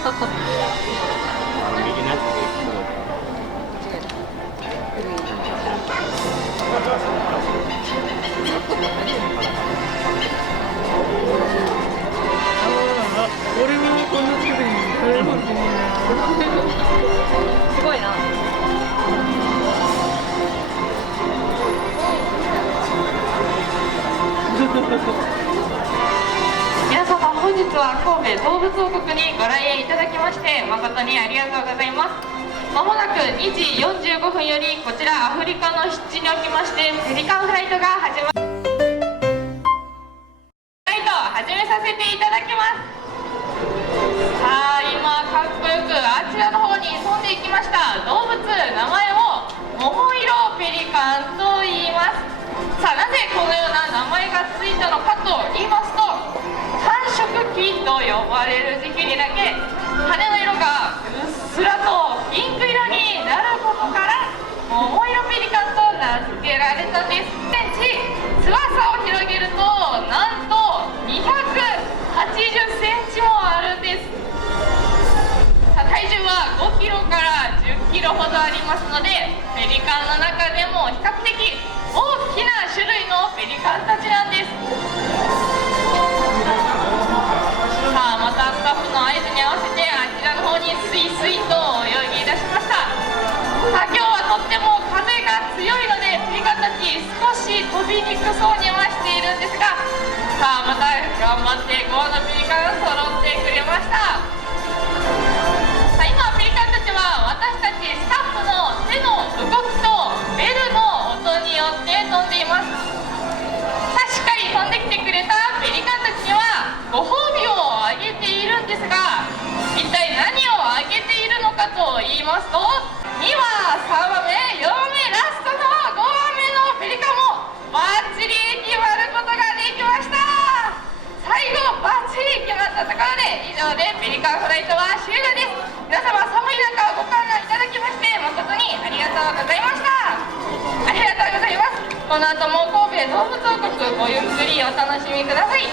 右のやつで俺もこんな近くに食べるもんじゃねすごいな。皆様本日は神戸動物王国にご来園いただきまして誠にありがとうございます。まもなく2時45分よりこちらアフリカの湿地におきましてペリカンフライトが始まり始めさせていただきます。さあ今かっこよくあちらの方に飛んでいきました動物、名前を桃色ペリカンと言います。さあなぜこのような名前がついたのかと言いますと、繁殖期と呼ばれる時期にだけ羽の色がうっすらとピンク色になることから桃色ペリカンと名付けられたんです。翼を広げるとなんと280センチもあるんです。さあ体重は5キロから10キロほどありますので、ペリカンの中でも比較的大きな種類のペリカンたちなんです。さあまたスタッフの合図に合わせてあちらの方にスイスイと泳ぎ出しました。さあ今日はとっても風が強いのでペリカンたち少し飛びにくそうにはしているんですが、さあまた頑張って5のペリカンが揃ってくれました。さあ今ペリカンたちは私たちスタッフの手の動きとベルの音によって飛んでいます。さあしっかり飛んできてくれたペリカンたちにはご褒美をあげているんですが、一体何をあげているのかと言いますと、2話3話目4話目ラストの5話目のペリカンもバッチリ決まることができました。最後バッチリ決まったところで以上でペリカンフライトは終了です。皆様寒い中ご観覧いただきまして誠にありがとうございました。ありがとうございます。この後も神戸動物王国ごゆっくりお楽しみください。